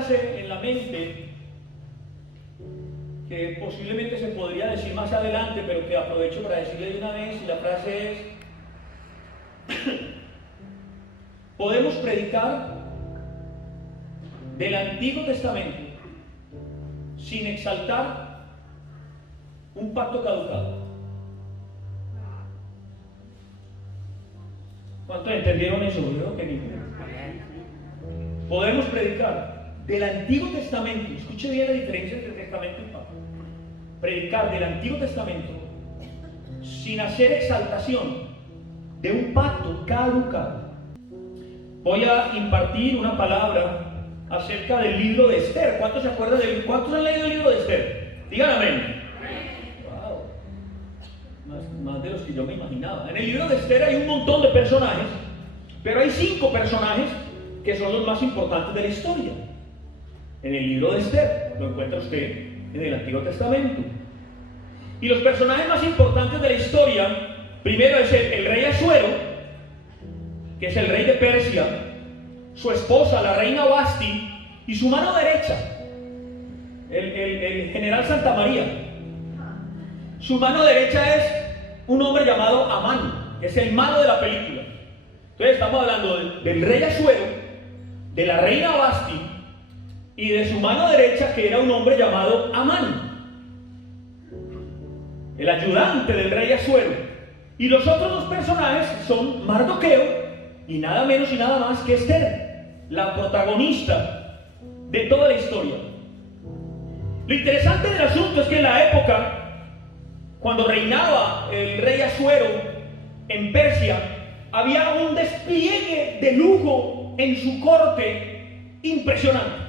frase en la mente que posiblemente se podría decir más adelante, pero que aprovecho para decirle de una vez, y la frase es: podemos predicar del Antiguo Testamento sin exaltar un pacto caducado. ¿Cuántos entendieron eso? Yo creo que ninguno. Podemos predicar del Antiguo Testamento, escuche bien la diferencia entre Testamento y pacto. Predicar del Antiguo Testamento sin hacer exaltación de un pacto caducado. Voy a impartir una palabra acerca del libro de Esther. ¿Cuántos se acuerdan de cuántos han leído el libro de Esther? Digan amén. Wow. Más de los que yo me imaginaba. En el libro de Esther hay un montón de personajes, pero hay 5 personajes que son los más importantes de la historia. En el libro de Esther lo encuentra usted en el Antiguo Testamento. Y los personajes más importantes de la historia, primero es el rey Asuero, que es el rey de Persia, su esposa, la reina Vasti, y su mano derecha, el general Santa María. Su mano derecha es un hombre llamado Amán, que es el malo de la película. Entonces estamos hablando del rey Asuero, de la reina Vasti, y de su mano derecha, que era un hombre llamado Amán, el ayudante del rey Asuero. Y los otros 2 personajes son Mardoqueo y nada menos y nada más que Esther, la protagonista de toda la historia. Lo interesante del asunto es que en la época, cuando reinaba el rey Asuero en Persia, había un despliegue de lujo en su corte impresionante.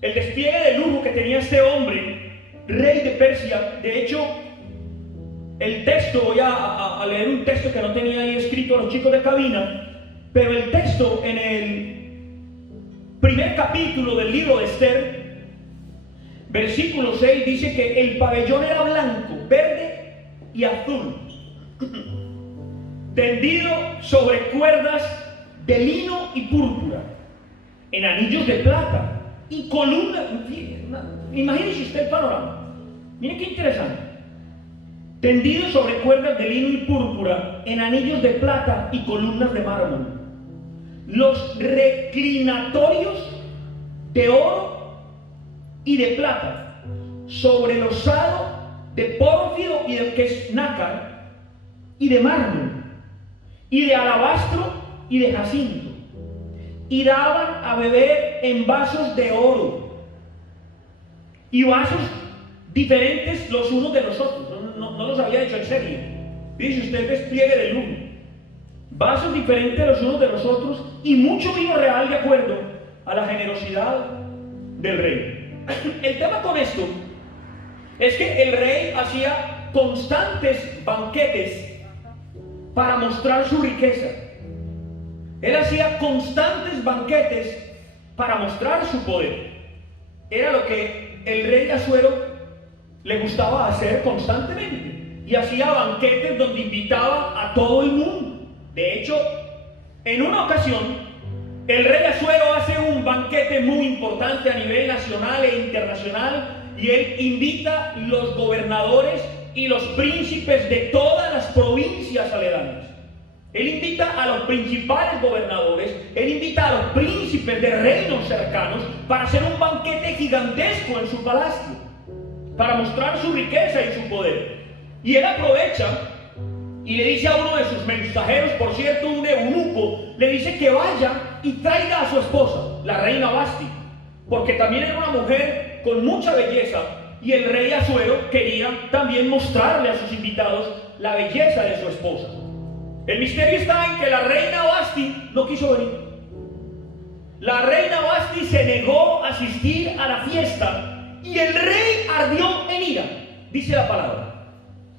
El despliegue de lujo que tenía este hombre, rey de Persia. De hecho, el texto, voy a leer un texto que no tenía ahí escrito a los chicos de cabina, pero el texto en el primer capítulo del libro de Esther, versículo 6, dice que el pabellón era blanco, verde y azul, tendido sobre cuerdas de lino y púrpura, en anillos de plata y columnas. Imagínese usted el panorama. Miren qué interesante. Tendido sobre cuerdas de lino y púrpura, en anillos de plata y columnas de mármol. Los reclinatorios de oro y de plata, sobre losado de pórfido y de que es nácar, y de mármol, y de alabastro y de jacinto, y daban a beber en vasos de oro, y vasos diferentes los unos de los otros. No los había hecho en serio. Dice usted el despliegue del lujo. Vasos diferentes los unos de los otros y mucho vino real de acuerdo a la generosidad del rey. El tema con esto es que el rey hacía constantes banquetes para mostrar su riqueza. Él hacía constantes banquetes para mostrar su poder. Era lo que el rey Asuero le gustaba hacer constantemente, y hacía banquetes donde invitaba a todo el mundo. De hecho, en una ocasión, el rey Asuero hace un banquete muy importante a nivel nacional e internacional, y él invita a los gobernadores y los príncipes de todas las provincias aledañas. Él invita a los principales gobernadores, él invita a los príncipes de reinos cercanos para hacer un banquete gigantesco en su palacio, para mostrar su riqueza y su poder. Y él aprovecha y le dice a uno de sus mensajeros, por cierto, un eunuco, le dice que vaya y traiga a su esposa, la reina Vasti, porque también era una mujer con mucha belleza, y el rey Asuero quería también mostrarle a sus invitados la belleza de su esposa. El misterio está en que la reina Vasti no quiso venir. La reina Vasti se negó a asistir a la fiesta, y el rey ardió en ira, dice la palabra.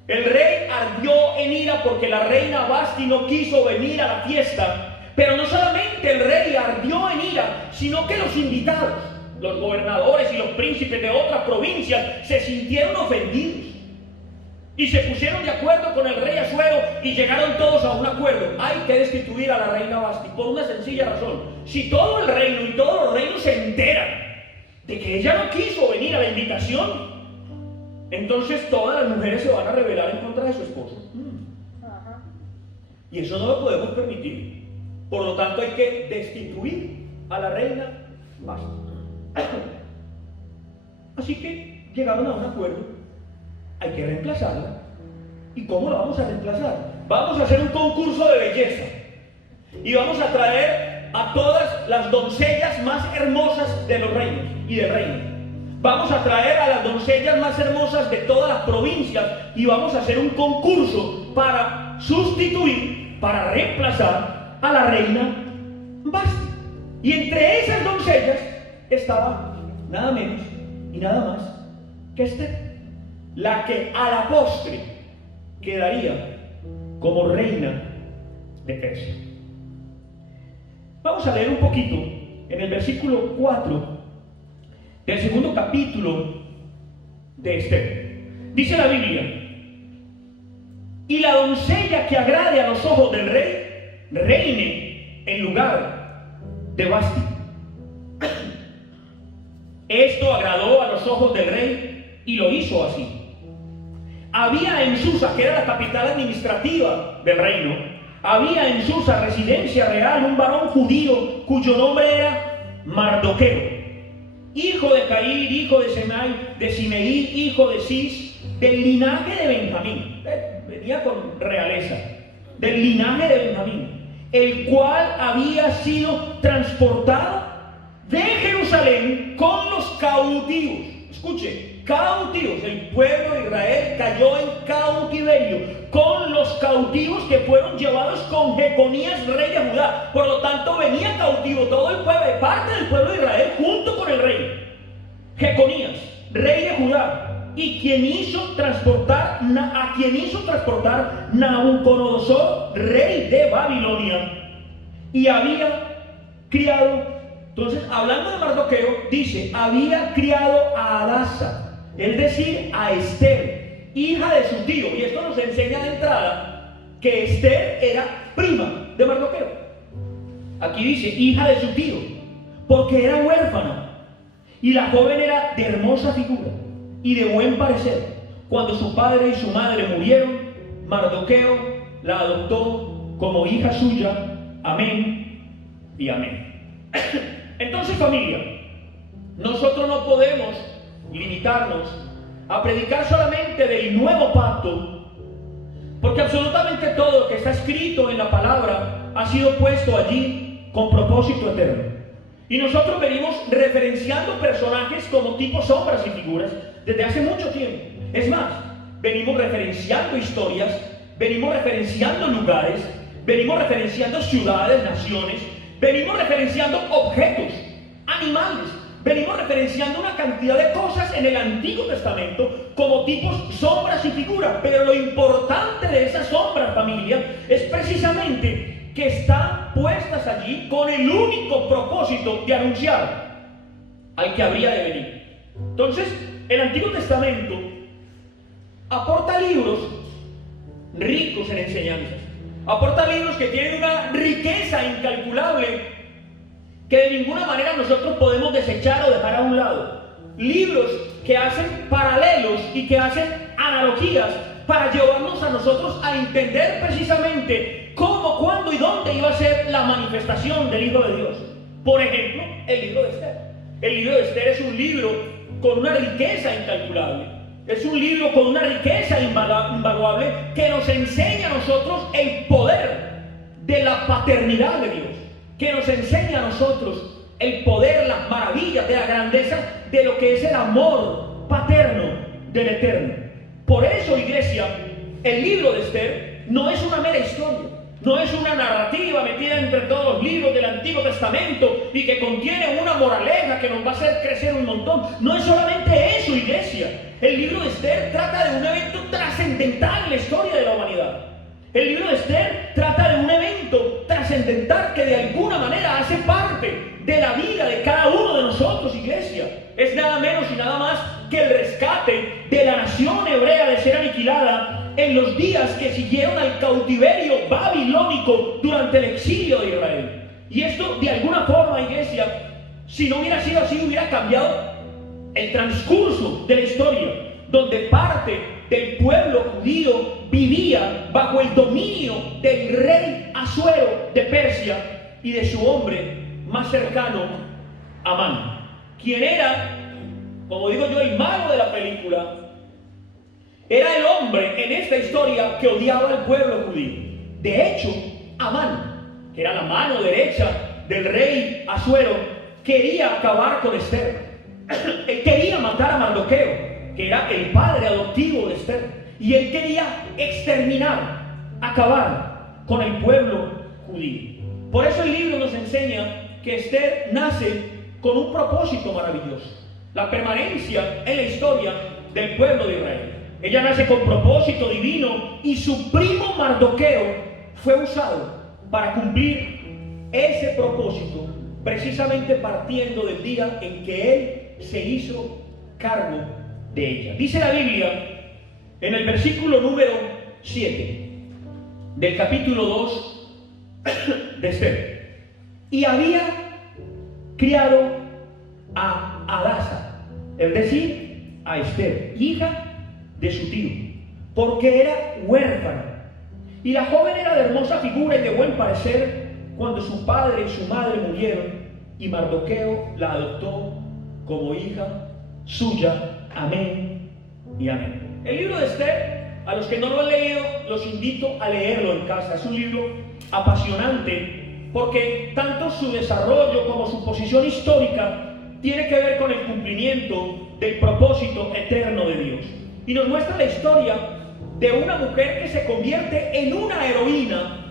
El rey ardió en ira porque la reina Vasti no quiso venir a la fiesta. Pero no solamente el rey ardió en ira, sino que los invitados, los gobernadores y los príncipes de otras provincias, se sintieron ofendidos y se pusieron de acuerdo con el rey Asuero y llegaron todos a un acuerdo. Hay que destituir a la reina Vasti por una sencilla razón. Si todo el reino y todos los reinos se enteran de que ella no quiso venir a la invitación, entonces todas las mujeres se van a rebelar en contra de su esposo. Y eso no lo podemos permitir. Por lo tanto, hay que destituir a la reina Vasti. Así que llegaron a un acuerdo. Hay que reemplazarla. ¿Y cómo la vamos a reemplazar? Vamos a hacer un concurso de belleza. Y vamos a traer a todas las doncellas más hermosas de los reinos y del reino. Vamos a traer a las doncellas más hermosas de todas las provincias y vamos a hacer un concurso para sustituir, para reemplazar a la reina Vasti. Y entre esas doncellas estaba nada menos y nada más que Esther, la que a la postre quedaría como reina de Persia. Vamos a leer un poquito en el versículo 4 del segundo capítulo de Esther. Dice la Biblia: y la doncella que agrade a los ojos del rey, reine en lugar de Vasti. Esto agradó a los ojos del rey y lo hizo así. Había en Susa, que era la capital administrativa del reino, había en Susa, residencia real, un varón judío cuyo nombre era Mardoqueo, hijo de Cair, hijo de Simeí, hijo de Cis, del linaje de Benjamín. Venía con realeza, del linaje de Benjamín, el cual había sido transportado de Jerusalén con los cautivos. Escuche, cautivos. El pueblo de Israel cayó en cautiverio con los cautivos que fueron llevados con Jeconías, rey de Judá. Por lo tanto, venía cautivo todo el pueblo, parte del pueblo de Israel, junto con el rey Jeconías, rey de Judá, y a quien hizo transportar Nabucodonosor, rey de Babilonia, y había criado. Entonces, hablando de Mardoqueo, dice: había criado a Hadasa, es decir, a Esther, hija de su tío. Y esto nos enseña de entrada que Esther era prima de Mardoqueo. Aquí dice hija de su tío, porque era huérfana, y la joven era de hermosa figura y de buen parecer. Cuando su padre y su madre murieron, Mardoqueo la adoptó como hija suya. Amén y amén. Entonces, familia, nosotros no podemos limitarnos a predicar solamente del nuevo pacto, porque absolutamente todo lo que está escrito en la palabra ha sido puesto allí con propósito eterno. Y nosotros venimos referenciando personajes como tipo sombras y figuras desde hace mucho tiempo. Es más, venimos referenciando historias, venimos referenciando lugares, venimos referenciando ciudades, naciones, venimos referenciando objetos, animales, venimos referenciando una cantidad de cosas en el Antiguo Testamento como tipos sombras y figuras. Pero lo importante de esas sombras, familia, es precisamente que están puestas allí con el único propósito de anunciar al que habría de venir. Entonces, el Antiguo Testamento aporta libros ricos en enseñanzas, aporta libros que tienen una riqueza incalculable que de ninguna manera nosotros podemos desechar o dejar a un lado. Libros que hacen paralelos y que hacen analogías para llevarnos a nosotros a entender precisamente cómo, cuándo y dónde iba a ser la manifestación del Hijo de Dios. Por ejemplo, el libro de Esther. El libro de Esther es un libro con una riqueza incalculable. Es un libro con una riqueza invaluable que nos enseña a nosotros el poder de la paternidad de Dios, que nos enseña a nosotros el poder, las maravillas de la grandeza de lo que es el amor paterno del Eterno. Por eso, iglesia, el libro de Esther no es una mera historia, no es una narrativa metida entre todos los libros del Antiguo Testamento y que contiene una moraleja que nos va a hacer crecer un montón. No es solamente eso, iglesia. El libro de Esther trata de un evento trascendental en la historia de la humanidad. El libro de Esther trata de un evento trascendental que de alguna manera hace parte de la vida de cada uno de nosotros, iglesia. Es nada menos y nada más que el rescate de la nación hebrea de ser aniquilada en los días que siguieron al cautiverio babilónico durante el exilio de Israel. Y esto, de alguna forma, iglesia, si no hubiera sido así, hubiera cambiado el transcurso de la historia, donde parte del pueblo judío vivía bajo el dominio del rey Asuero de Persia y de su hombre más cercano, Amán, quien era, como digo yo, el malo de la película. Era el hombre en esta historia que odiaba al pueblo judío. De hecho, Amán, que era la mano derecha del rey Asuero, quería acabar con Esther. Él quería matar a Mardoqueo, que era el padre adoptivo de Esther, y él quería exterminar, acabar con el pueblo judío. Por eso el libro nos enseña que Esther nace con un propósito maravilloso: la permanencia en la historia del pueblo de Israel. Ella nace con propósito divino, y su primo Mardoqueo fue usado para cumplir ese propósito, precisamente partiendo del día en que él se hizo cargo de ella. Dice la Biblia en el versículo número 7 del capítulo 2 de Esther: y había criado a Hadasa, es decir, a Esther, hija de su tío, porque era huérfana, y la joven era de hermosa figura y de buen parecer cuando su padre y su madre murieron, y Mardoqueo la adoptó como hija suya. Amén y amén. El libro de Esther, a los que no lo han leído, los invito a leerlo en casa. Es un libro apasionante, porque tanto su desarrollo como su posición histórica tiene que ver con el cumplimiento del propósito eterno de Dios. Y nos muestra la historia de una mujer que se convierte en una heroína,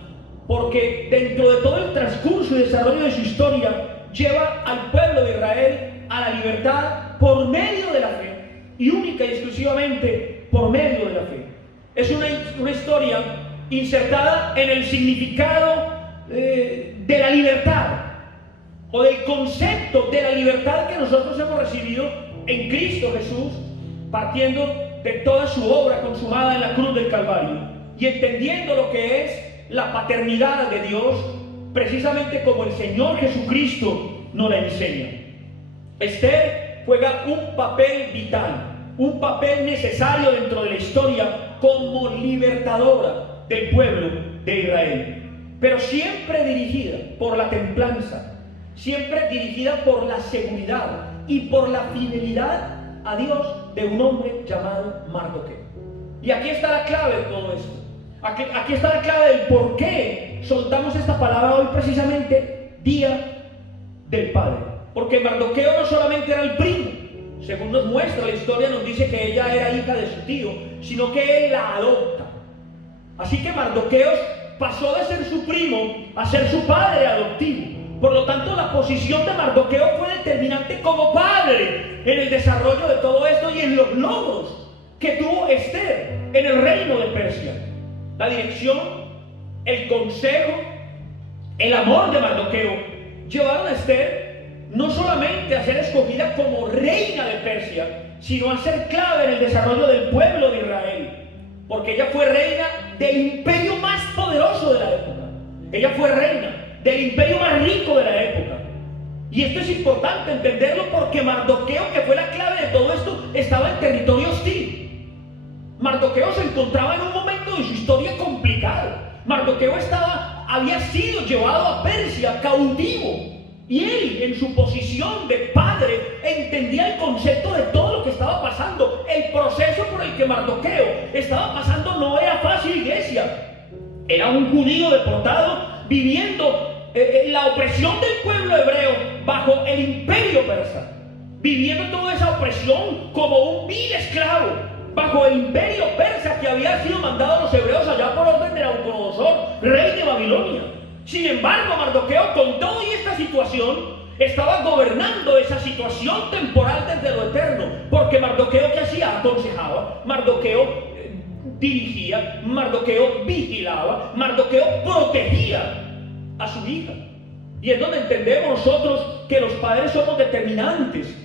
porque dentro de todo el transcurso y desarrollo de su historia lleva al pueblo de Israel a la libertad por medio de la fe, y única y exclusivamente por medio de la fe. Es una historia insertada en el significado de la libertad, o del concepto de la libertad que nosotros hemos recibido en Cristo Jesús, partiendo de toda su obra consumada en la cruz del Calvario, y entendiendo lo que es la paternidad de Dios, precisamente como el Señor Jesucristo nos la enseña. Esther juega un papel vital, un papel necesario dentro de la historia como libertadora del pueblo de Israel, pero siempre dirigida por la templanza, siempre dirigida por la seguridad y por la fidelidad a Dios de un hombre llamado Mardoqueo. Y aquí está la clave de todo esto. Aquí está la clave del por qué soltamos esta palabra hoy, precisamente Día del Padre. Porque Mardoqueo no solamente era el primo, según nos muestra la historia, nos dice que ella era hija de su tío, sino que él la adopta. Así que Mardoqueo pasó de ser su primo a ser su padre adoptivo. Por lo tanto, la posición de Mardoqueo fue determinante como padre en el desarrollo de todo esto y en los logros que tuvo Esther en el reino de Persia. La dirección, el consejo, el amor de Mardoqueo llevaron a Esther no solamente a ser escogida como reina de Persia, sino a ser clave en el desarrollo del pueblo de Israel, porque ella fue reina del imperio más poderoso de la época. Ella fue reina del imperio más rico de la época. Y esto es importante entenderlo, porque Mardoqueo, que fue la clave de todo esto, estaba en territorio hostil. Mardoqueo se encontraba en un momento de su historia complicado. Mardoqueo había sido llevado a Persia cautivo, y él, en su posición de padre, entendía el concepto de todo lo que estaba pasando. El proceso por el que Mardoqueo estaba pasando no era fácil, iglesia. Era un judío deportado viviendo la opresión del pueblo hebreo bajo el imperio persa, viviendo toda esa opresión como un vil esclavo bajo el imperio persa que había sido mandado a los hebreos allá por orden de Nabucodonosor, rey de Babilonia. Sin embargo, Mardoqueo, con toda esta situación, estaba gobernando esa situación temporal desde lo eterno, porque Mardoqueo, ¿qué hacía? Aconsejaba, Mardoqueo dirigía, Mardoqueo vigilaba, Mardoqueo protegía a su hija. Y es donde entendemos nosotros que los padres somos determinantes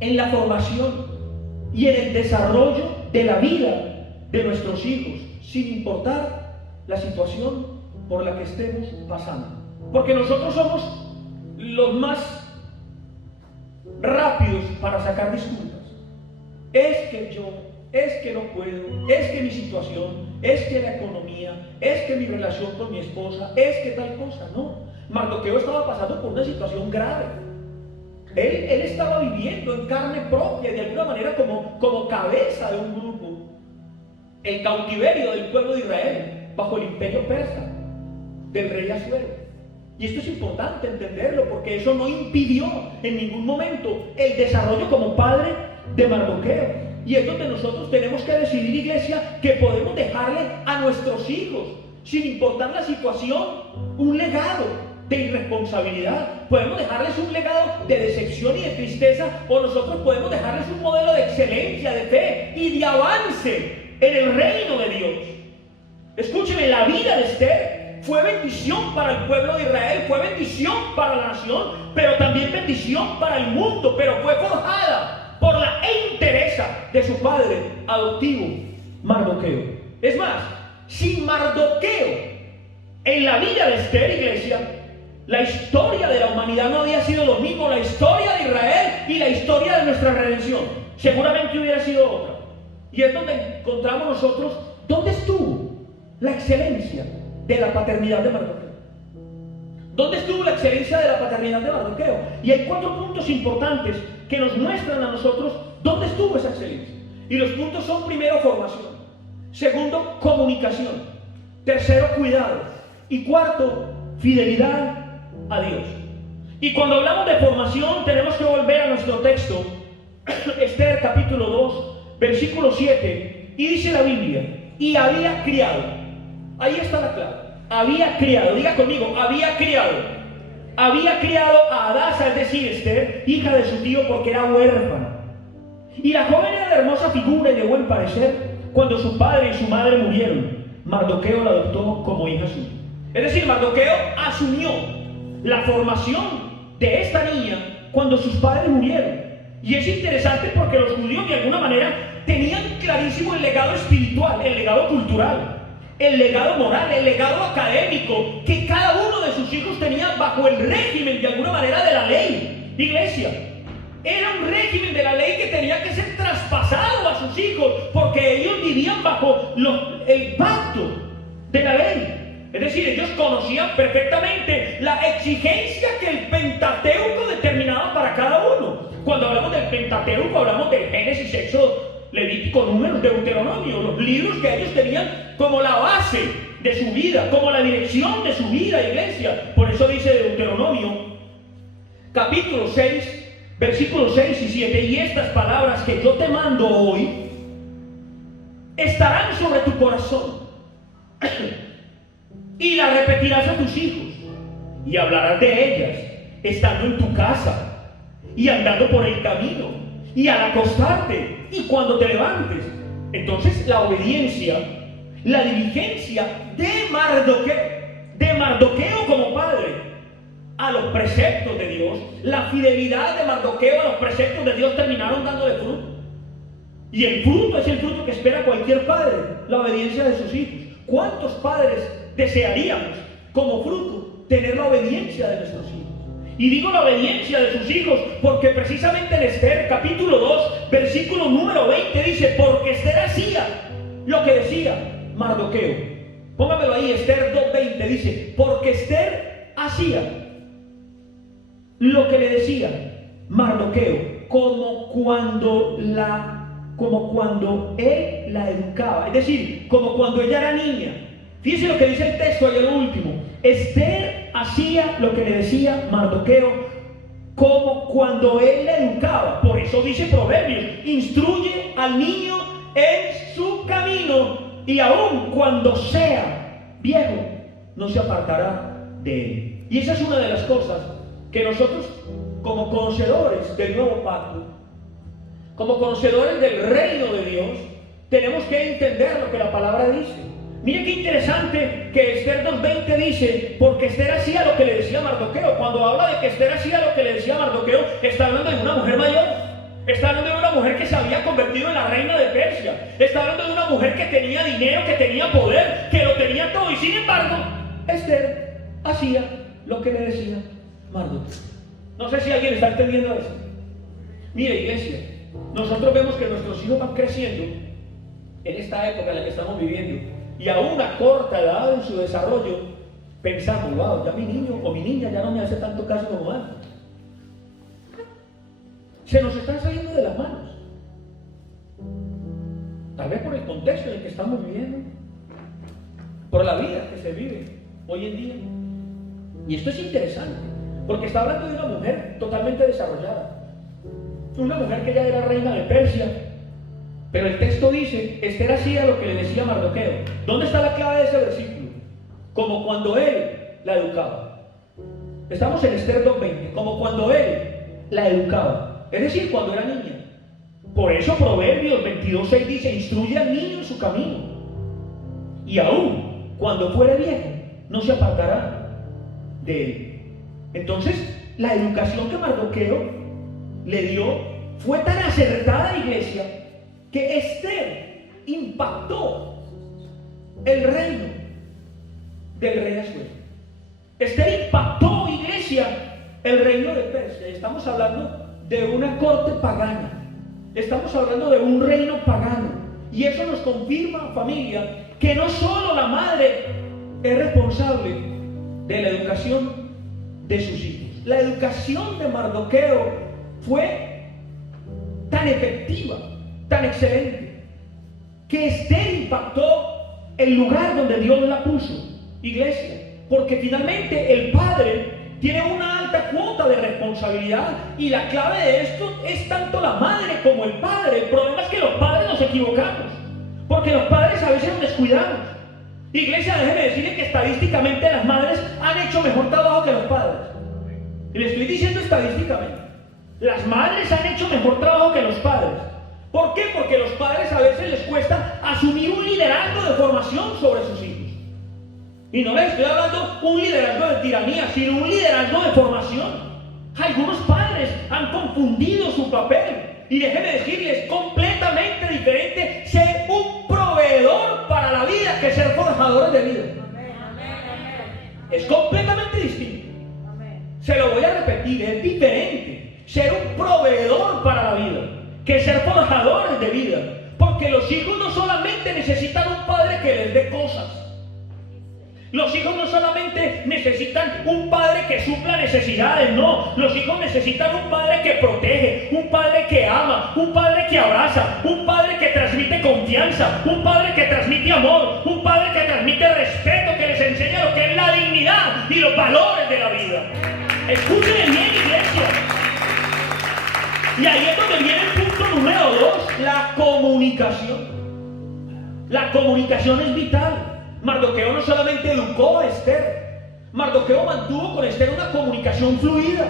en la formación y en el desarrollo de la vida de nuestros hijos, sin importar la situación por la que estemos pasando. Porque nosotros somos los más rápidos rápidos para sacar disculpas. Es que yo, es que no puedo, es que mi situación, es que la economía, es que mi relación con mi esposa, es que tal cosa. No, Mardoqueo estaba pasando por una situación grave. Él estaba viviendo en carne propia, de alguna manera como cabeza de un grupo, el cautiverio del pueblo de Israel bajo el imperio persa del rey Asuero. Y esto es importante entenderlo, porque eso no impidió en ningún momento el desarrollo como padre de Mardoqueo. Y es donde nosotros tenemos que decidir, iglesia, que podemos dejarle a nuestros hijos, sin importar la situación, un legado de irresponsabilidad. Podemos dejarles un legado de decepción y de tristeza, o nosotros podemos dejarles un modelo de excelencia, de fe y de avance en el reino de Dios. Escúcheme, la vida de Esther fue bendición para el pueblo de Israel, fue bendición para la nación, pero también bendición para el mundo, pero fue forjada por la entereza de su padre adoptivo, Mardoqueo. Es más, sin Mardoqueo en la vida de Esther, iglesia, la historia de la humanidad no había sido lo mismo. La historia de Israel y la historia de nuestra redención seguramente hubiera sido otra. Y es donde encontramos nosotros dónde estuvo la excelencia de la paternidad de Mardoqueo. ¿Dónde estuvo la excelencia de la paternidad de Mardoqueo? Y hay 4 puntos importantes que nos muestran a nosotros dónde estuvo esa excelencia. Y los puntos son: primero, formación; segundo, comunicación; tercero, cuidado; y cuarto, fidelidad a Dios. Y cuando hablamos de formación, tenemos que volver a nuestro texto, Esther capítulo 2, versículo 7, y dice la Biblia: y había criado. Ahí está la clave. Había criado, diga conmigo, había criado a Hadasa, es decir, Esther, hija de su tío, porque era huérfana. Y la joven era de hermosa figura y de buen parecer. Cuando su padre y su madre murieron, Mardoqueo la adoptó como hija suya. Es decir, Mardoqueo asumió la formación de esta niña cuando sus padres murieron. Y es interesante porque los judíos de alguna manera tenían clarísimo el legado espiritual, el legado cultural, el legado moral, el legado académico que cada uno de sus hijos tenía bajo el régimen de alguna manera de la ley. Iglesia, era un régimen de la ley que tenía que ser traspasado a sus hijos, porque ellos vivían bajo el pacto de la ley. Es decir, ellos conocían perfectamente la exigencia que el Pentateuco determinaba para cada uno. Cuando hablamos del Pentateuco, hablamos del Génesis, Éxodo, Levítico, Números, Deuteronomio, los libros que ellos tenían como la base de su vida, como la dirección de su vida, iglesia. Por eso dice Deuteronomio, capítulo 6, versículos 6 y 7, y estas palabras que yo te mando hoy estarán sobre tu corazón, y las repetirás a tus hijos, y hablarás de ellas, estando en tu casa, y andando por el camino, y al acostarte, y cuando te levantes. Entonces la obediencia, la diligencia de Mardoqueo como padre a los preceptos de Dios, la fidelidad de Mardoqueo a los preceptos de Dios terminaron dándole fruto. Y el fruto es el fruto que espera cualquier padre, la obediencia de sus hijos. ¿Cuántos padres desearíamos como fruto tener la obediencia de nuestros hijos? Y digo la obediencia de sus hijos porque precisamente en Esther capítulo 2 versículo número 20 dice: porque Esther hacía lo que decía Mardoqueo. Póngamelo ahí, Esther 2:20 dice: porque Esther hacía lo que le decía Mardoqueo, como cuando él la educaba, es decir, como cuando ella era niña. Fíjense lo que dice el texto ahí al último: Esther hacía lo que le decía Mardoqueo, como cuando él la educaba. Por eso dice Proverbios: instruye al niño en su camino, y aun cuando sea viejo no se apartará de él. Y esa es una de las cosas que nosotros, como conocedores del nuevo pacto, como conocedores del reino de Dios, tenemos que entender lo que la palabra dice. Mire qué interesante que Esther 2:20 dice: porque Esther hacía lo que le decía Mardoqueo. Cuando habla de que Esther hacía lo que le decía Mardoqueo, está hablando de una mujer mayor, está hablando de una mujer que se había convertido en la reina de Persia, está hablando de una mujer que tenía dinero, que tenía poder, que lo tenía todo. Y sin embargo, Esther hacía lo que le decía Mardoqueo. No sé si alguien está entendiendo eso. Mire, iglesia, nosotros vemos que nuestros hijos van creciendo en esta época en la que estamos viviendo, y a una corta edad en su desarrollo pensamos, wow, ya mi niño o mi niña ya no me hace tanto caso como antes. Se nos están saliendo de las manos, tal vez por el contexto en el que estamos viviendo, por la vida que se vive hoy en día. Y esto es interesante, porque está hablando de una mujer totalmente desarrollada, una mujer que ya era reina de Persia, pero el texto dice, Esther hacía lo que le decía Mardoqueo. ¿Dónde está la clave de ese versículo? Como cuando él la educaba. Estamos en Esther 2:20, como cuando él la educaba, es decir, cuando era niña. Por eso Proverbios 22:6 dice, instruye al niño en su camino, y aún cuando fuere viejo, no se apartará de él. Entonces, la educación que Mardoqueo le dio fue tan acertada, iglesia, que Esther impactó el reino del rey Asuero. Esther impactó, iglesia, el reino de Persia. Estamos hablando de una corte pagana, estamos hablando de un reino pagano, y eso nos confirma, familia, que no solo la madre es responsable de la educación de sus hijos. La educación de Mardoqueo fue tan efectiva, tan excelente, que Esther impactó el lugar donde Dios la puso, iglesia, porque finalmente el padre tiene una alta cuota de responsabilidad, y la clave de esto es tanto la madre como el padre. El problema es que los padres nos equivocamos, porque los padres a veces nos descuidamos. Iglesia, déjeme decirle que estadísticamente las madres han hecho mejor trabajo que los padres. Y le estoy diciendo estadísticamente, las madres han hecho mejor trabajo que los padres. ¿Por qué? Porque a los padres a veces les cuesta asumir un liderazgo de formación sobre sus hijos. Y no les estoy hablando un liderazgo de tiranía, sino un liderazgo de formación. Algunos padres han confundido su papel. Y déjenme decirles, es completamente diferente ser un proveedor para la vida que ser forjadores de vida. Es completamente distinto. Se lo voy a repetir, es diferente ser un proveedor para la vida que ser forjadores de vida. Porque los hijos no solamente necesitan un padre que les dé cosas. Los hijos no solamente necesitan un padre que supla necesidades, no. Los hijos necesitan un padre que protege, un padre que ama, un padre que abraza, un padre que transmite confianza, un padre que transmite amor, un padre que transmite respeto, que les enseña lo que es la dignidad y los valores de la vida. Escúchenme bien, iglesia. Y ahí es donde viene el punto número 2, la comunicación. La comunicación es vital. Mardoqueo no solamente educó a Esther, Mardoqueo mantuvo con Esther una comunicación fluida,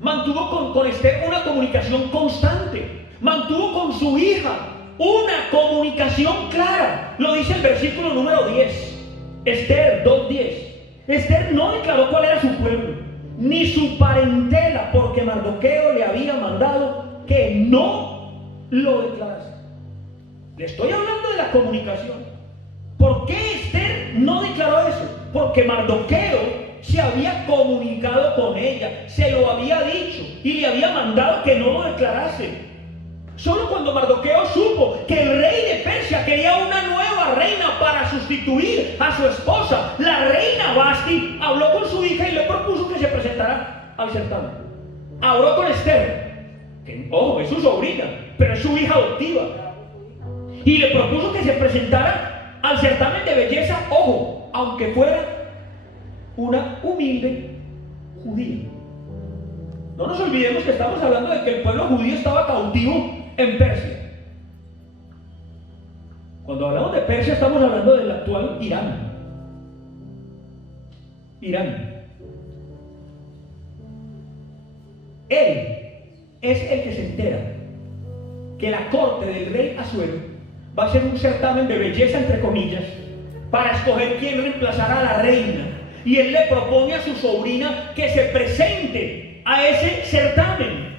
mantuvo con Esther una comunicación constante, mantuvo con su hija una comunicación clara. Lo dice el versículo número 10, Esther 2:10. Esther no declaró cuál era su pueblo, ni su parentela, porque Mardoqueo le había mandado que no lo declarase. Le estoy hablando de la comunicación. ¿Por qué Esther no declaró eso? Porque Mardoqueo se había comunicado con ella, se lo había dicho y le había mandado que no lo declarase. Solo cuando Mardoqueo supo que el rey de Persia quería una nueva reina para sustituir a su esposa, la reina Vasti, habló con su hija y le propuso que se presentara al certamen. Habló con Esther, que ojo, es su sobrina, pero es su hija adoptiva, y le propuso que se presentara al certamen de belleza, ojo, aunque fuera una humilde judía. No nos olvidemos que estamos hablando de que el pueblo judío estaba cautivo en Persia. Cuando hablamos de Persia estamos hablando del actual Irán. Él es el que se entera que la corte del rey Asuero va a ser un certamen de belleza, entre comillas, para escoger quién reemplazará a la reina. Y él le propone a su sobrina que se presente a ese certamen.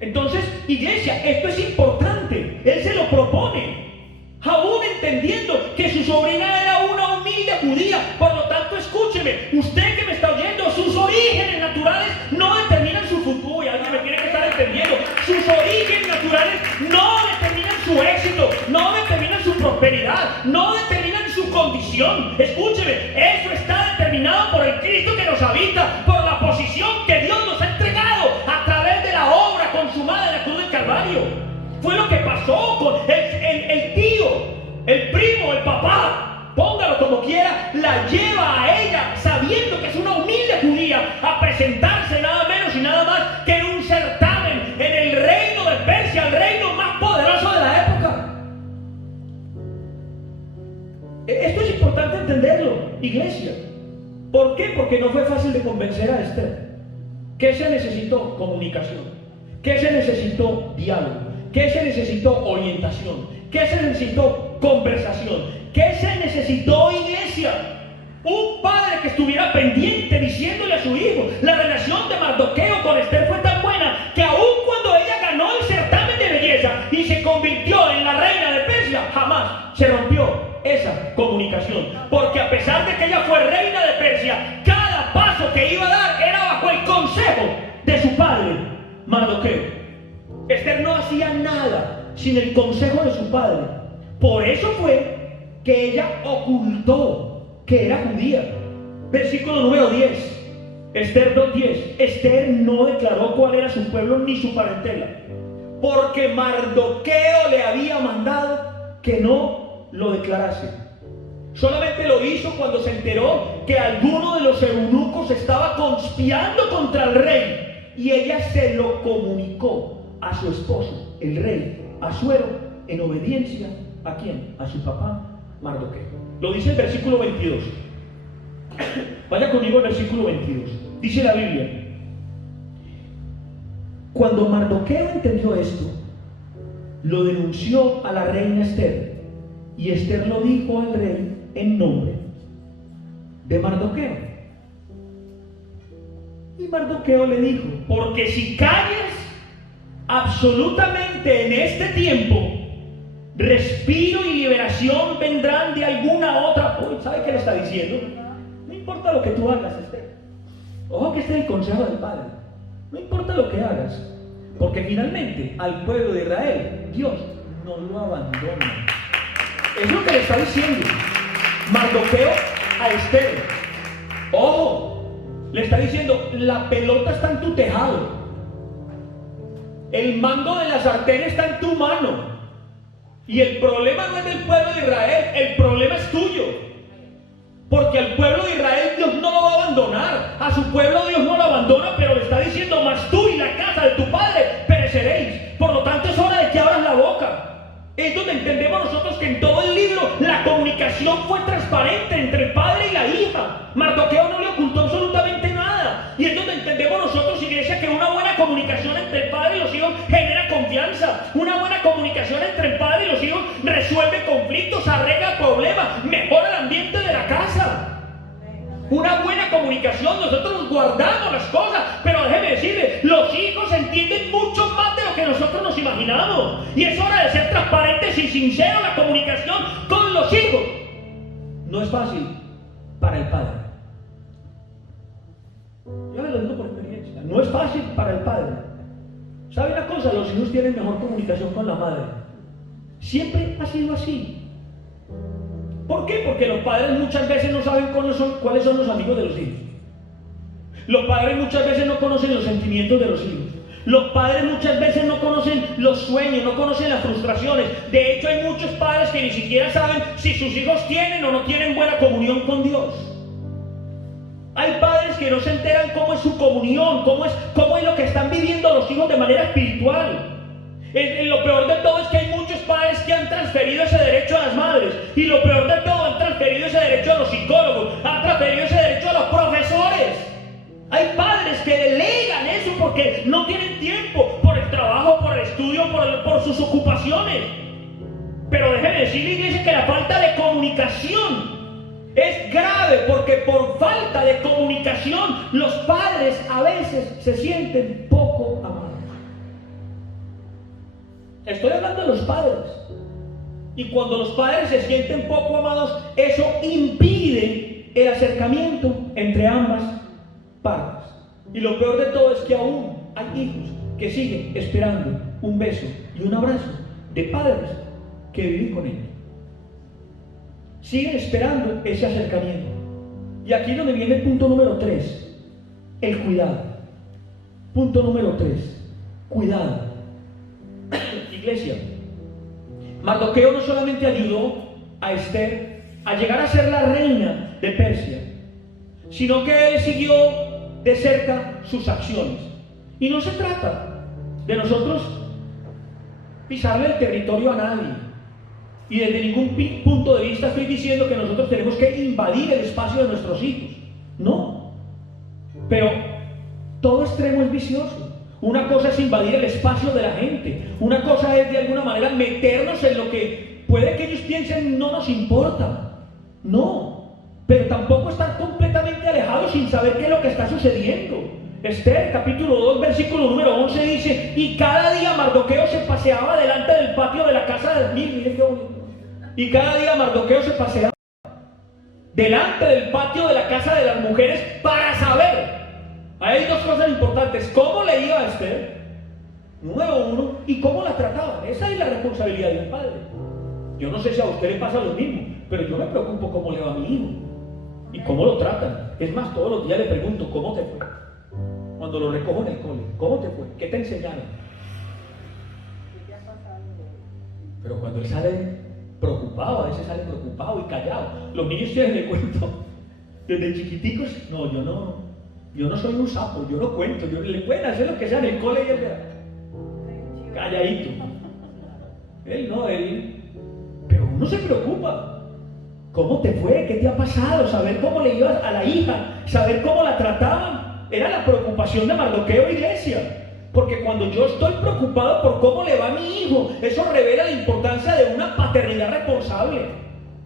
Entonces, iglesia, esto es importante. Él se lo propone, aún entendiendo que su sobrina era una humilde judía. Por lo tanto, escúcheme, usted que me está oyendo, sus orígenes naturales no determinan su futuro. Y alguien me tiene que estar entendiendo. sus orígenes naturales no determinan su éxito, no determinan su prosperidad, no determinan su condición. Escúcheme, eso está determinado por el Cristo que nos habita, por la posición que Dios nos ha entregado a través de la obra consumada en la cruz del Calvario. Fue lo que pasó con el tío, el primo, el papá, póngalo como quiera, la lleva a ella, sabiendo que es una humilde judía, a presentarse nada menos y nada más que en un certamen en el reino de Persia, el reino más poderoso de la época. Esto es importante entenderlo, iglesia. ¿Por qué? Porque no fue fácil de convencer a Esther. ¿Qué se necesitó? Comunicación. ¿Qué se necesitó? Diálogo. ¿Qué se necesitó? Orientación. ¿Qué se necesitó? Conversación. ¿Qué se necesitó, iglesia? Un padre que estuviera pendiente diciéndole a su hijo. La relación de Mardoqueo con Esther fue tan buena que aun cuando ella ganó el certamen de belleza y se convirtió en la reina de Persia, jamás se rompió esa comunicación. Porque a pesar de que ella fue reina de Persia, cada paso que iba a dar era bajo el consejo de su padre, Mardoqueo. Esther no hacía nada sin el consejo de su padre. Por eso fue que ella ocultó que era judía. Versículo número 10. Esther 2:10. Esther no declaró cuál era su pueblo ni su parentela, porque Mardoqueo le había mandado que no lo declarase. Solamente lo hizo cuando se enteró que alguno de los eunucos estaba conspirando contra el rey, y ella se lo comunicó a su esposo, el rey Asuero, en obediencia ¿a quién? A su papá Mardoqueo. Lo dice el versículo 22. Vaya conmigo al versículo 22. Dice la Biblia: cuando Mardoqueo entendió esto, lo denunció a la reina Esther, y Esther lo dijo al rey en nombre de Mardoqueo. Y Mardoqueo le dijo: porque si callas absolutamente en este tiempo, respiro y liberación vendrán de alguna otra. Uy, ¿sabe qué le está diciendo? No importa lo que tú hagas, Esther. Ojo que este es el consejo del Padre. No importa lo que hagas, porque finalmente al pueblo de Israel Dios no lo abandona. Es lo que le está diciendo Mardoqueo a Esther. Ojo, le está diciendo: la pelota está en tu tejado, el mando de la sartén está en tu mano, y el problema no es del pueblo de Israel, el problema es tuyo. Porque al pueblo de Israel Dios no lo va a abandonar, a su pueblo Dios no lo abandona, pero le está diciendo: mas tú y la casa de tu padre pereceréis. Por lo tanto es hora de que abras la boca. Es donde entendemos nosotros que en todo el libro la comunicación fue transparente entre el padre y la hija. Mardoqueo no le ocultó absolutamente nada. Y es donde entendemos nosotros, iglesia, que una buena comunicación entre el padre y los hijos genera confianza. Una buena comunicación entre el padre y los hijos resuelve conflictos, arregla problemas, mejora el ambiente de la casa. Una buena comunicación, nosotros guardamos las cosas, pero déjeme decirle, los hijos entienden mucho más de lo que nosotros nos imaginamos. Y es hora de ser transparentes y sinceros. La comunicación con los hijos no es fácil para el padre. Yo le lo digo por experiencia, no es fácil para el padre. ¿Sabe una cosa? Los hijos tienen mejor comunicación con la madre. Siempre ha sido así. ¿Por qué? Porque los padres muchas veces no saben cuáles son los amigos de los hijos. Los padres muchas veces no conocen los sentimientos de los hijos. Los padres muchas veces no conocen los sueños, no conocen las frustraciones. De hecho, hay muchos padres que ni siquiera saben si sus hijos tienen o no tienen buena comunión con Dios. Hay padres que no se enteran cómo es su comunión, cómo es lo que están viviendo los hijos de manera espiritual. Lo peor de todo es que hay muchos padres que han transferido ese derecho a las madres. Y lo peor de todo, han transferido ese derecho a los psicólogos, han transferido ese derecho a los profesores. Hay padres que delegan eso porque no tienen tiempo, por el trabajo, por el estudio, por sus ocupaciones. Pero déjeme decirle, iglesia, que la falta de comunicación es grave, porque por falta de comunicación los padres a veces se sienten poco amados. Estoy hablando de los padres. Y cuando los padres se sienten poco amados, eso impide el acercamiento entre ambas partes. Y lo peor de todo es que aún hay hijos que siguen esperando un beso y un abrazo de padres que viven con ellos. Siguen esperando ese acercamiento. Y aquí es donde viene el punto número 3, el cuidado. Punto número 3, cuidado. Iglesia, Mardoqueo no solamente ayudó a Esther a llegar a ser la reina de Persia, sino que él siguió de cerca sus acciones. Y no se trata de nosotros pisarle el territorio a nadie. Y desde ningún punto de vista estoy diciendo que nosotros tenemos que invadir el espacio de nuestros hijos. No. Pero todo extremo es vicioso. Una cosa es invadir el espacio de la gente. Una cosa es de alguna manera meternos en lo que puede que ellos piensen no nos importa. No. Pero tampoco estar completamente alejados sin saber qué es lo que está sucediendo. Esther, capítulo 2, versículo número 11 dice: y cada día Mardoqueo se paseaba delante del patio de la casa de Admir. Miren qué bonito. Y cada día Mardoqueo se paseaba delante del patio de la casa de las mujeres para saber. Hay dos cosas importantes: cómo le iba a Esther, número 1, y cómo la trataba. Esa es la responsabilidad de un padre. Yo no sé si a usted le pasa lo mismo, pero yo me preocupo cómo le va a mi hijo y cómo lo tratan. Es más, todos los días le pregunto: ¿cómo te fue? Cuando lo recojo en el cole, ¿cómo te fue? ¿Qué te enseñaron? ¿Qué te ha pasado? Pero cuando él sale preocupado, a veces sale preocupado y callado. Los niños tienen el cuento desde chiquiticos. No, yo no soy un sapo, yo no cuento. Le pueden hacer lo que sea en el cole y él calladito. Él. Pero uno se preocupa. ¿Cómo te fue? ¿Qué te ha pasado? Saber cómo le ibas a la hija, saber cómo la trataban. Era la preocupación de Mardoqueo, iglesia. Porque cuando yo estoy preocupado por cómo le va a mi hijo, eso revela la importancia de una paternidad responsable.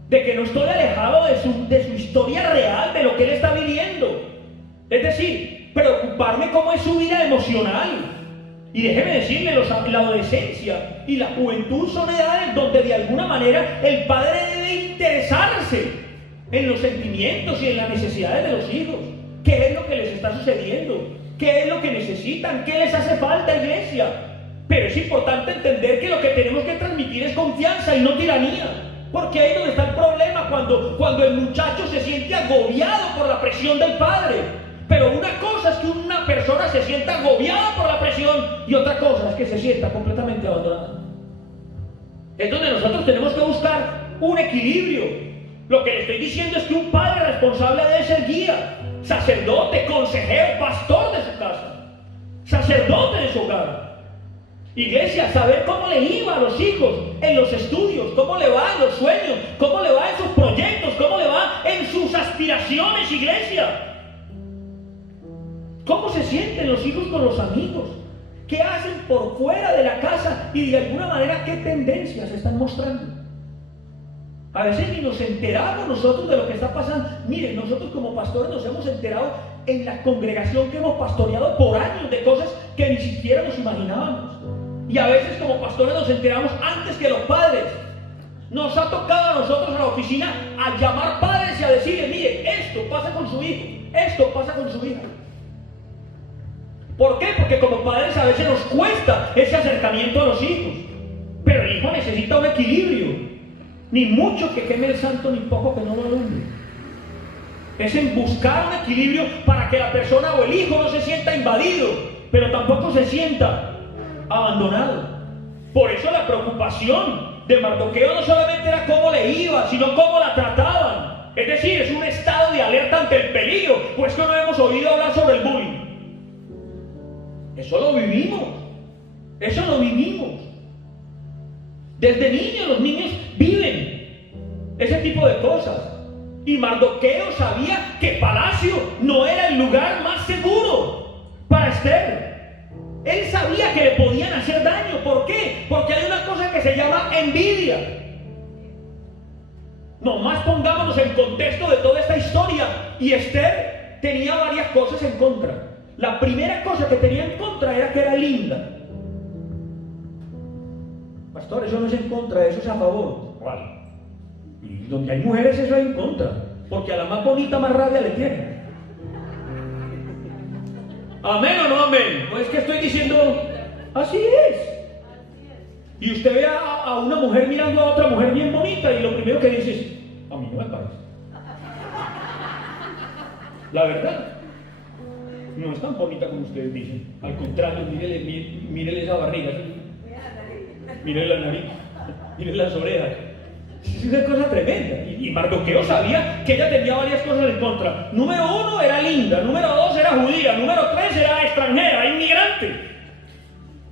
De que no estoy alejado de su historia real, de lo que él está viviendo. Es decir, preocuparme cómo es su vida emocional. Y déjeme decirle, la adolescencia y la juventud son edades donde de alguna manera el padre debe interesarse en los sentimientos y en las necesidades de los hijos. ¿Qué es lo que les está sucediendo? ¿Qué es lo que necesitan? ¿Qué les hace falta, iglesia? Pero es importante entender que lo que tenemos que transmitir es confianza y no tiranía. Porque ahí es donde está el problema, cuando el muchacho se siente agobiado por la presión del padre. Pero una cosa es que una persona se sienta agobiada por la presión y otra cosa es que se sienta completamente abandonada. Es donde nosotros tenemos que buscar un equilibrio. Lo que le estoy diciendo es que un padre responsable debe ser guía, sacerdote, consejero, pastor de su casa, sacerdote de su hogar. Iglesia, saber cómo le iba a los hijos en los estudios, cómo le va en los sueños, cómo le va en sus proyectos, cómo le va en sus aspiraciones, iglesia. ¿Cómo se sienten los hijos con los amigos? ¿Qué hacen por fuera de la casa? Y de alguna manera, ¿qué tendencias están mostrando? A veces ni nos enteramos nosotros de lo que está pasando. Miren, nosotros como pastores nos hemos enterado en la congregación que hemos pastoreado por años de cosas que ni siquiera nos imaginábamos. Y a veces como pastores nos enteramos antes que los padres. Nos ha tocado a nosotros en la oficina a llamar padres y a decirles: mire, esto pasa con su hijo, esto pasa con su hija. ¿Por qué? Porque como padres a veces nos cuesta ese acercamiento a los hijos. Pero el hijo necesita un equilibrio. Ni mucho que queme el santo, ni poco que no lo alumbre. Es en buscar un equilibrio para que la persona o el hijo no se sienta invadido, pero tampoco se sienta abandonado. Por eso la preocupación de Mardoqueo no solamente era cómo le iba, sino cómo la trataban. Es decir, es un estado de alerta ante el peligro. Pues que no hemos oído hablar sobre el bullying. Eso lo vivimos. Eso lo vivimos. Desde niños, los niños viven ese tipo de cosas. Y Mardoqueo sabía que palacio no era el lugar más seguro para Esther. Él sabía que le podían hacer daño. ¿Por qué? Porque hay una cosa que se llama envidia. Nomás pongámonos en contexto de toda esta historia. Y Esther tenía varias cosas en contra. La primera cosa que tenía en contra era que era linda. Pastor, eso no es en contra, eso es a favor. ¿Cuál? Y donde hay mujeres, eso es en contra. Porque a la más bonita, más rabia le tiene. ¿Amén o no amén? Pues es que estoy diciendo Así es. Y usted ve a una mujer mirando a otra mujer bien bonita y lo primero que dice es, a mí no me parece. La verdad, no es tan bonita como ustedes dicen. Al contrario, mírele esa barriga, mírele la nariz, mírele las orejas. Es una cosa tremenda. Y Mardoqueo sabía que ella tenía varias cosas en contra. Número 1, era linda. Número 2, era judía. Número 3, era extranjera, inmigrante.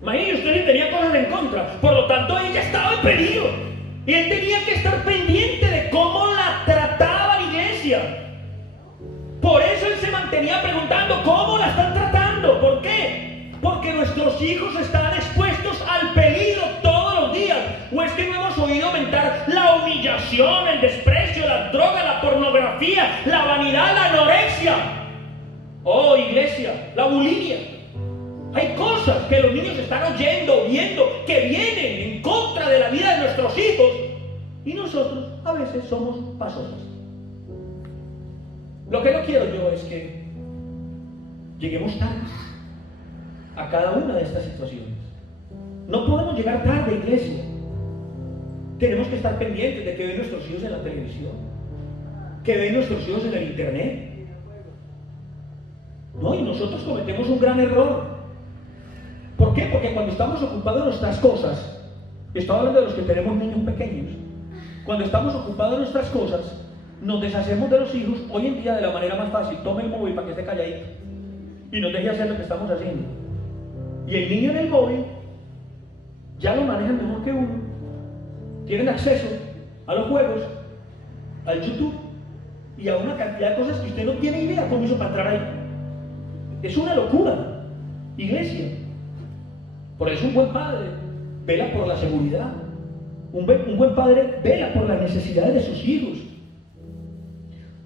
Imagínese usted si tenía cosas en contra. Por lo tanto, ella estaba en peligro. Y él tenía que estar pendiente de cómo la trataba la iglesia. Por eso él se mantenía preguntando, ¿cómo la están tratando? ¿Por qué? Porque nuestros hijos están expuestos al peligro todos los días. ¿O es que no hemos oído aumentar la humillación, el desprecio, la droga, la pornografía, la vanidad, la anorexia? Oh, iglesia, la bulimia. Hay cosas que los niños están oyendo, viendo, que vienen en contra de la vida de nuestros hijos. Y nosotros a veces somos pasosos. Lo que no quiero yo es que lleguemos tarde a cada una de estas situaciones. No podemos llegar tarde, iglesia. Tenemos que estar pendientes de que ven nuestros hijos en la televisión, que ven nuestros hijos en el internet. No, y nosotros cometemos un gran error. ¿Por qué? Porque cuando estamos ocupados en nuestras cosas, estoy hablando de los que tenemos niños pequeños, cuando estamos ocupados en nuestras cosas, nos deshacemos de los hijos hoy en día de la manera más fácil. Tome el móvil para que esté calladito y nos deje hacer lo que estamos haciendo. Y el niño en el móvil ya lo manejan mejor que uno. Tienen acceso a los juegos, al YouTube y a una cantidad de cosas que usted no tiene idea cómo hizo para entrar ahí. Es una locura, iglesia. Por eso un buen padre vela por la seguridad. Un buen padre vela por las necesidades de sus hijos.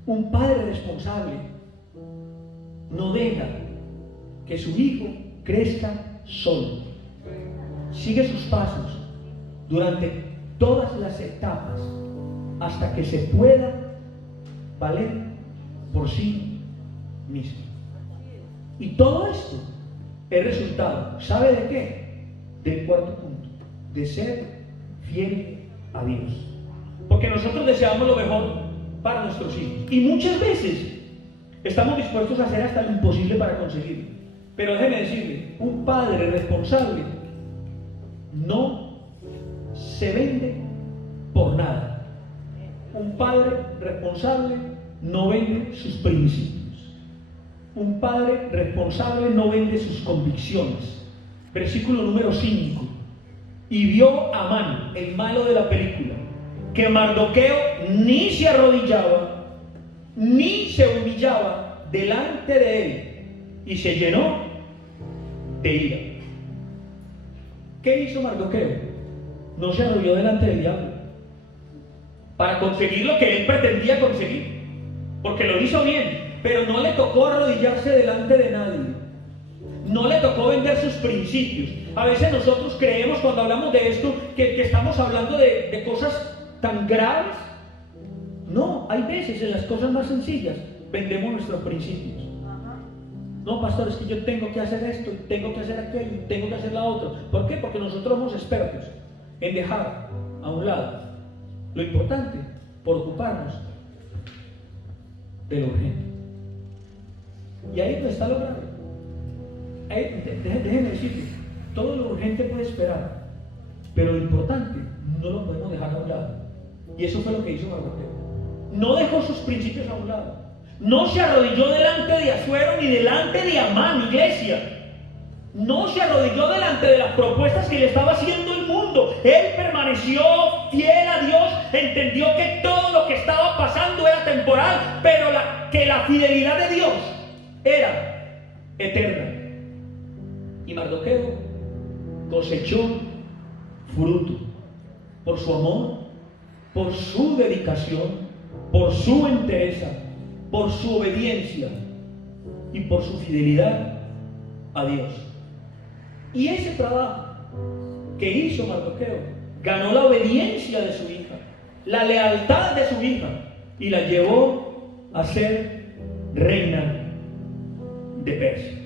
Un padre responsable no deja que su hijo crezca solo. Sigue sus pasos durante todas las etapas hasta que se pueda valer por sí mismo. Y todo esto es resultado, ¿sabe de qué? Del cuarto punto, de ser fiel a Dios. Porque nosotros deseamos lo mejor para nuestros hijos. Y muchas veces estamos dispuestos a hacer hasta lo imposible para conseguirlo. Pero déjeme decirle, un padre responsable no se vende por nada. Un padre responsable no vende sus principios. Un padre responsable no vende sus convicciones. Versículo número 5. Y vio a Amán, el malo de la película, que Mardoqueo ni se arrodillaba, ni se humillaba delante de él, y se llenó de ira. ¿Qué hizo Mardoqueo? No se arrodilló delante del diablo para conseguir lo que él pretendía conseguir, porque lo hizo bien, pero no le tocó arrodillarse delante de nadie. No le tocó vender sus principios. A veces nosotros creemos cuando hablamos de esto que estamos hablando de cosas tan graves. No, hay veces en las cosas más sencillas vendemos nuestros principios. No, pastor, es que yo tengo que hacer esto, tengo que hacer aquello, tengo que hacer la otra. ¿Por qué? Porque nosotros somos expertos en dejar a un lado lo importante por ocuparnos de lo urgente. Y ahí no está lo grave. Déjenme decirles, todo lo urgente puede esperar, pero lo importante no lo podemos dejar a un lado. Y eso fue lo que hizo Mardoqueo. No dejó sus principios a un lado. No se arrodilló delante de Asuero ni delante de Amán, iglesia. No se arrodilló delante de las propuestas que le estaba haciendo el mundo. Él permaneció fiel a Dios, entendió que todo lo que estaba pasando era temporal, pero que la fidelidad de Dios era eterna. Y Mardoqueo cosechó fruto por su amor, por su dedicación, por su entereza, por su obediencia y por su fidelidad a Dios. Y ese trabajo que hizo Mardoqueo ganó la obediencia de su hija, la lealtad de su hija, y la llevó a ser reina de Persia.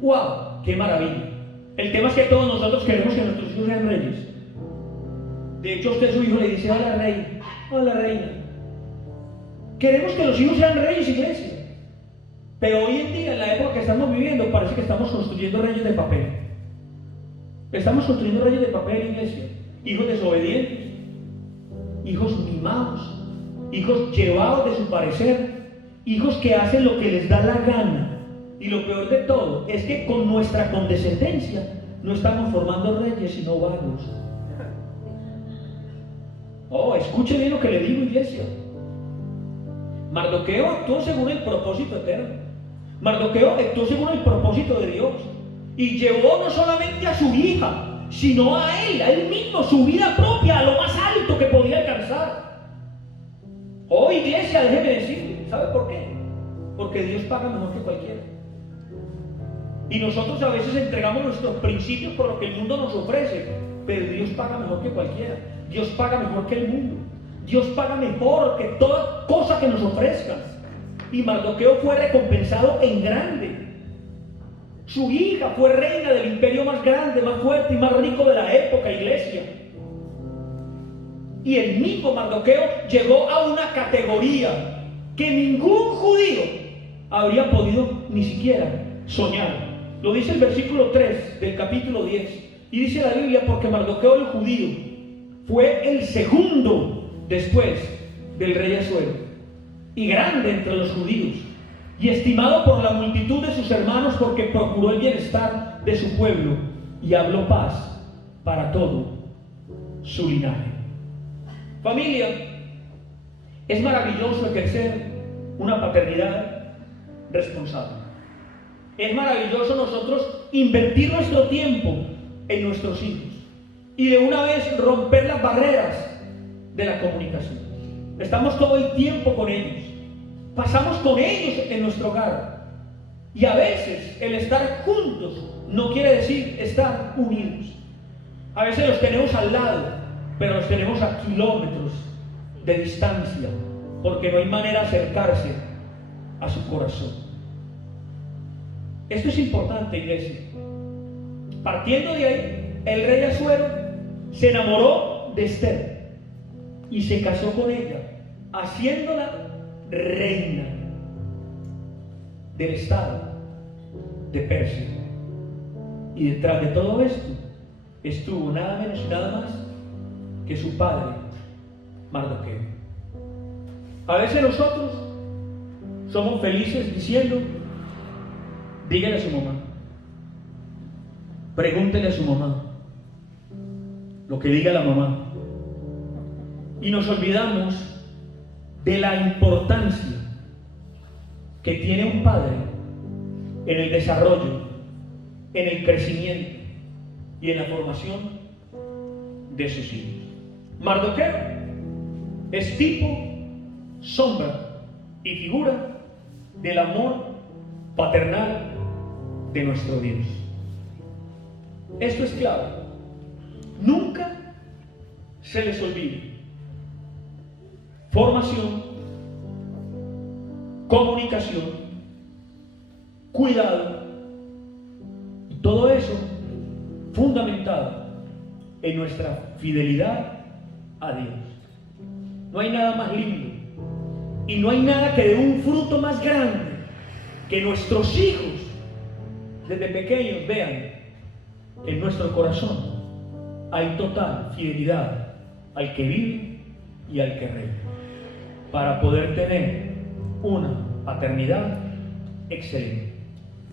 ¡Wow! ¡Qué maravilla! El tema es que todos nosotros queremos que nuestros hijos sean reyes. De hecho, usted a su hijo le dice: hola rey, hola reina. Queremos que los hijos sean reyes, iglesia. Pero hoy en día, en la época que estamos viviendo, parece que estamos construyendo reyes de papel. Estamos construyendo reyes de papel, iglesia. Hijos desobedientes, hijos mimados, hijos llevados de su parecer, hijos que hacen lo que les da la gana. Y lo peor de todo es que con nuestra condescendencia no estamos formando reyes, sino vagos. Oh, escuche bien lo que le digo, iglesia. Mardoqueo actuó según el propósito eterno. Mardoqueo actuó según el propósito de Dios. Y llevó no solamente a su hija, sino a él mismo, su vida propia, a lo más alto que podía alcanzar. Oh, iglesia, déjeme decirle, ¿sabe por qué? Porque Dios paga mejor que cualquiera. Y nosotros a veces entregamos nuestros principios por lo que el mundo nos ofrece, pero Dios paga mejor que cualquiera. Dios paga mejor que el mundo. Dios paga mejor que toda cosa que nos ofrezcan. Y Mardoqueo fue recompensado en grande. Su hija fue reina del imperio más grande, más fuerte y más rico de la época, iglesia. Y el mismo Mardoqueo llegó a una categoría que ningún judío habría podido ni siquiera soñar. Lo dice el versículo 3 del capítulo 10. Y dice la Biblia: porque Mardoqueo el judío fue el segundo después del rey Asuero, y grande entre los judíos, y estimado por la multitud de sus hermanos, porque procuró el bienestar de su pueblo y habló paz para todo su linaje. Familia, es maravilloso ejercer una paternidad responsable. Es maravilloso nosotros invertir nuestro tiempo en nuestros hijos y de una vez romper las barreras de la comunicación. Estamos todo el tiempo con ellos, pasamos con ellos en nuestro hogar, y a veces el estar juntos no quiere decir estar unidos. A veces los tenemos al lado, pero los tenemos a kilómetros de distancia, porque no hay manera de acercarse a su corazón. Esto es importante, iglesia. Partiendo de ahí, el rey Asuero se enamoró de Esther y se casó con ella, haciéndola reina del estado de Persia. Y detrás de todo esto estuvo nada menos y nada más que su padre, Mardoqueo. A veces nosotros somos felices diciendo: dígale a su mamá, pregúntele a su mamá lo que diga la mamá, y nos olvidamos de la importancia que tiene un padre en el desarrollo, en el crecimiento y en la formación de sus hijos. Mardoqueo es tipo, sombra y figura del amor paternal de nuestro Dios. Esto es clave. Nunca se les olvide. Formación, comunicación, cuidado, y todo eso fundamentado en nuestra fidelidad a Dios. No hay nada más lindo y no hay nada que dé un fruto más grande que nuestros hijos desde pequeños vean en nuestro corazón hay total fidelidad al que vive y al que reina, para poder tener una paternidad excelente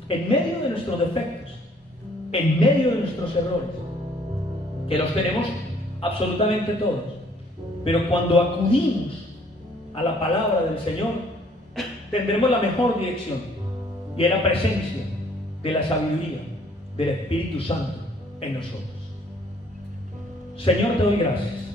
en medio de nuestros defectos, en medio de nuestros errores, que los tenemos absolutamente todos. Pero cuando acudimos a la palabra del Señor, tendremos la mejor dirección y en la presencia de la sabiduría del Espíritu Santo en nosotros. Señor, te doy gracias